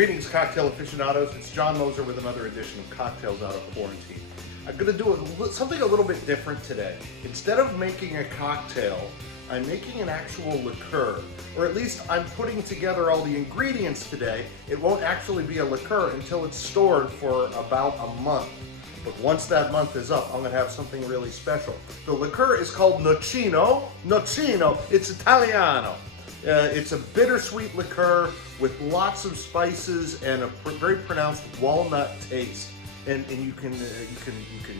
Greetings, cocktail aficionados. It's John Moser with another edition of Cocktails Out of Quarantine. I'm going to do something a little bit different today. Instead of making a cocktail, I'm making an actual liqueur. Or at least I'm putting together all the ingredients today. It won't actually be a liqueur until it's stored for about a month. But once that month is up, I'm going to have something really special. The liqueur is called Nocino. Nocino, it's Italiano. It's a bittersweet liqueur with lots of spices and a very pronounced walnut taste. And you can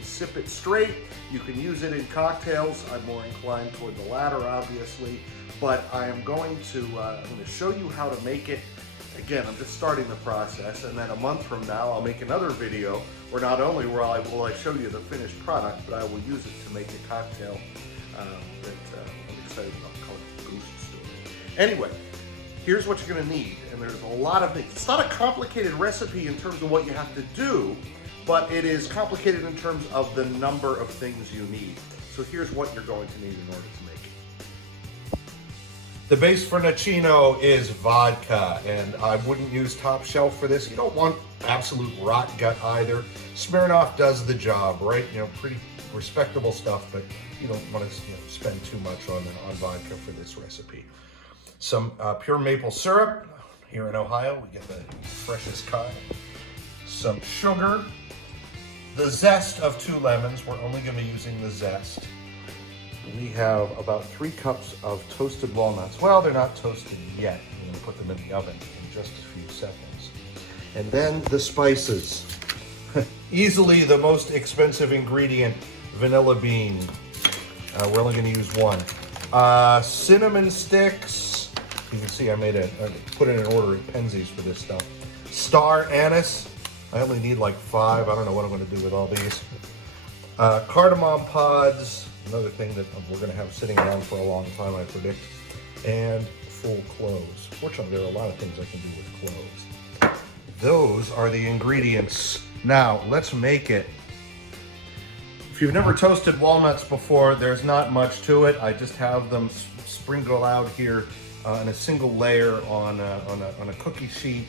sip it straight. You can use it in cocktails. I'm more inclined toward the latter, obviously. But I am going to show you how to make it. Again, I'm just starting the process, and then a month from now, I'll make another video where not only will I show you the finished product, but I will use it to make a cocktail that I'm excited about called Goose Story. Anyway, here's what you're going to need, and there's a lot of things. It's not a complicated recipe in terms of what you have to do, but it is complicated in terms of the number of things you need. So here's what you're going to need in order to make it. The base for Nocino is vodka, and I wouldn't use top shelf for this. You don't want absolute rot gut either. Smirnoff does the job, right? Pretty respectable stuff, but you don't want to spend too much on vodka for this recipe. Some pure maple syrup. Here in Ohio, we get the freshest kind. Some sugar. The zest of 2 lemons. We're only going to be using the zest. We have about 3 cups of toasted walnuts. Well, they're not toasted yet. I'm going to put them in the oven in just a few seconds. And then the spices. Easily the most expensive ingredient, vanilla bean. We're only going to use 1. Cinnamon sticks. You can see I put it in order at Penzies for this stuff. Star anise. I only need like 5. I don't know what I'm going to do with all these. Cardamom pods. Another thing that we're going to have sitting around for a long time, I predict. And full cloves. Fortunately, there are a lot of things I can do with cloves. Those are the ingredients. Now, let's make it. If you've never toasted walnuts before, there's not much to it. I just have them sprinkle out here in a single layer on a cookie sheet.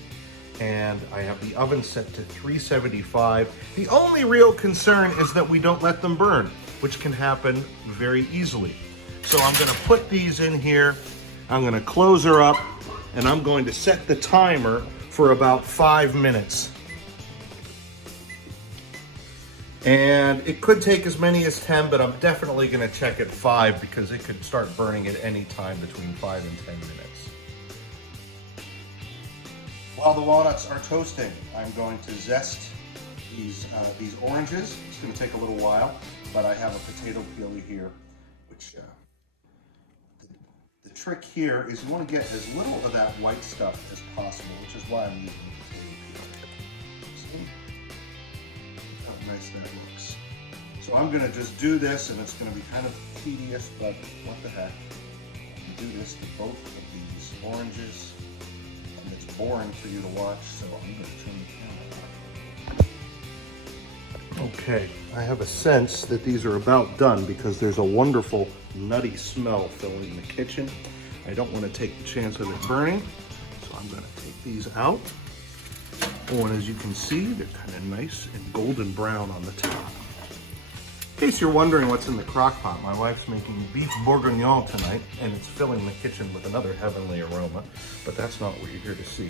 And I have the oven set to 375. The only real concern is that we don't let them burn, which can happen very easily. So I'm gonna put these in here, I'm gonna close her up, and I'm going to set the timer for about 5 minutes. And it could take as many as 10, but I'm definitely gonna check at 5 because it could start burning at any time between 5 and 10 minutes. While the walnuts are toasting, I'm going to zest these oranges. It's going to take a little while, but I have a potato peeler here, which the trick here is you want to get as little of that white stuff as possible, which is why I'm using the potato peeler. See how nice that looks. So I'm going to just do this, and it's going to be kind of tedious, but what the heck. I can do this to both of these oranges. It's boring for you to watch, so I'm going to turn the camera off. Okay, I have a sense that these are about done because there's a wonderful nutty smell filling the kitchen. I don't want to take the chance of it burning, so I'm going to take these out. Oh, and as you can see, they're kind of nice and golden brown on the top. In case you're wondering what's in the crock pot, my wife's making beef bourguignon tonight, and it's filling the kitchen with another heavenly aroma, but that's not what you're here to see.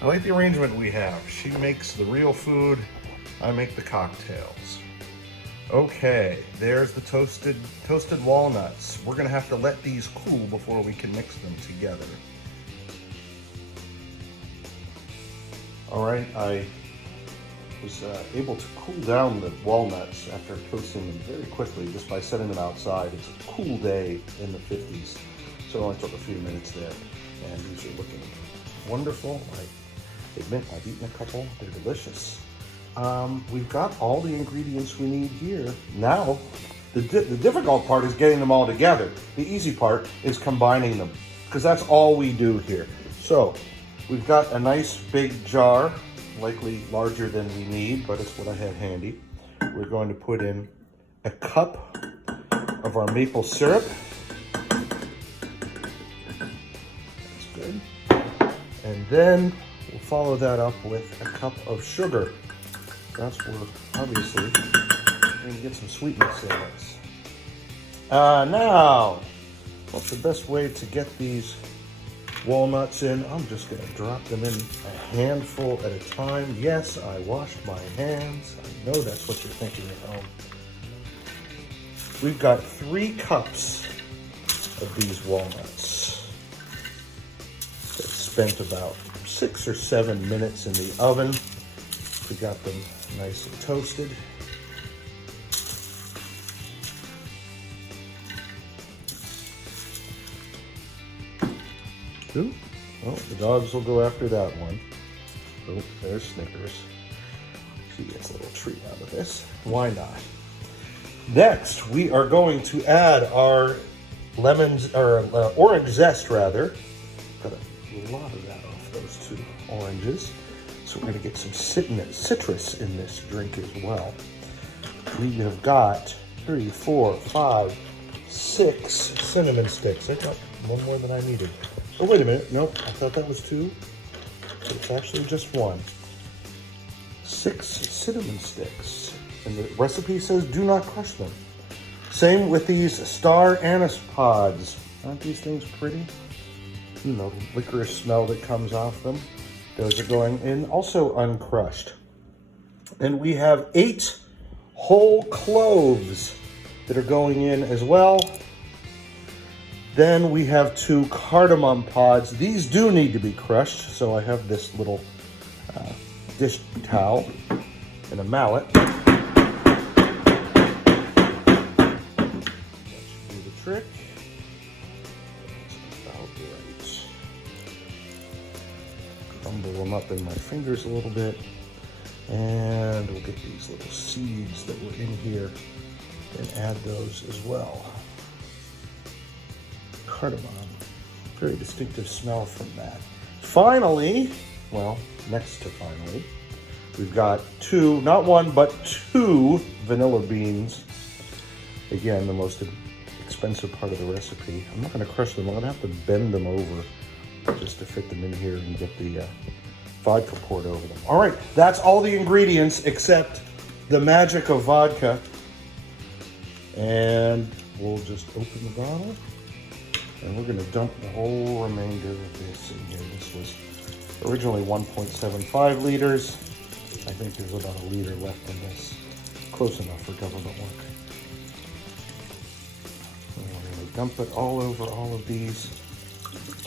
I like the arrangement we have. She makes the real food, I make the cocktails. Okay, there's the toasted walnuts. We're gonna have to let these cool before we can mix them together. All right, I was able to cool down the walnuts after toasting them very quickly just by setting them outside. It's a cool day in the 50s, so it only took a few minutes there. And these are looking wonderful. I admit I've eaten a couple. They're delicious. We've got all the ingredients we need here. Now, the difficult part is getting them all together. The easy part is combining them, because that's all we do here. So, we've got a nice big jar, likely larger than we need, but it's what I have handy. We're going to put in a cup of our maple syrup. That's good. And then we'll follow that up with a cup of sugar. That's where, obviously, we're going to get some sweetness in this. Now, what's the best way to get these walnuts in? I'm just going to drop them in a handful at a time. Yes, I washed my hands. I know that's what you're thinking at home. We've got 3 cups of these walnuts that spent about 6 or 7 minutes in the oven. We got them nice and toasted. Ooh, well, the dogs will go after that one. Oh, there's Snickers. She gets a little treat out of this. Why not? Next, we are going to add our orange zest, rather. Got a lot of that off those 2 oranges. So we're going to get some citrus in this drink as well. We have got 3, 4, 5, 6 cinnamon sticks. I got one more than I needed. Oh, wait a minute. Nope, I thought that was 2. So it's actually just 1. 6 cinnamon sticks. And the recipe says do not crush them. Same with these star anise pods. Aren't these things pretty? You know, the licorice smell that comes off them. Those are going in, also uncrushed. And we have 8 whole cloves that are going in as well. Then we have 2 cardamom pods. These do need to be crushed, so I have this little dish towel and a mallet. Trick. That's about right. Crumble them up in my fingers a little bit. And we'll get these little seeds that were in here and add those as well. Cardamom. Very distinctive smell from that. Finally, well, next to finally, we've got 2, not 1, but 2 vanilla beans. Again, the most expensive part of the recipe. I'm not going to crush them. I'm going to have to bend them over just to fit them in here and get the vodka poured over them. All right, that's all the ingredients except the magic of vodka. And we'll just open the bottle and we're going to dump the whole remainder of this in here. This was originally 1.75 liters. I think there's about a liter left in this. Close enough for government work. Dump it all over all of these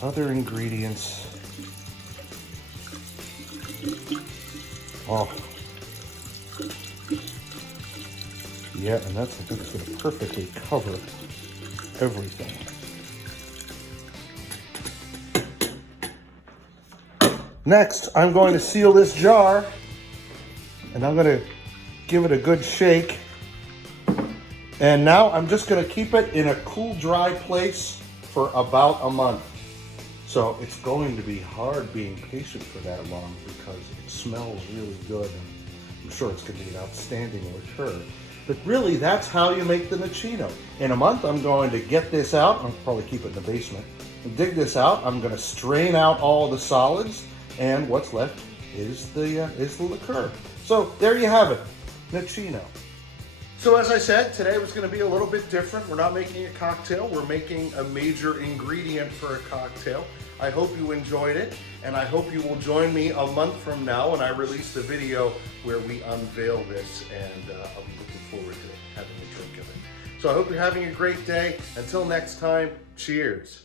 other ingredients. Oh. Yeah, and that's, I think it's going to perfectly cover everything. Next, I'm going to seal this jar, and I'm going to give it a good shake. And now I'm just going to keep it in a cool, dry place for about a month. So it's going to be hard being patient for that long because it smells really good. And I'm sure it's going to be an outstanding liqueur. But really, that's how you make the Nocino. In a month, I'm going to get this out. I'll probably keep it in the basement. And dig this out. I'm going to strain out all the solids. And what's left is the liqueur. So there you have it, Nocino. So as I said, today was going to be a little bit different. We're not making a cocktail. We're making a major ingredient for a cocktail. I hope you enjoyed it, and I hope you will join me a month from now when I release the video where we unveil this, and I'll be looking forward to having a drink of it. So I hope you're having a great day. Until next time, cheers.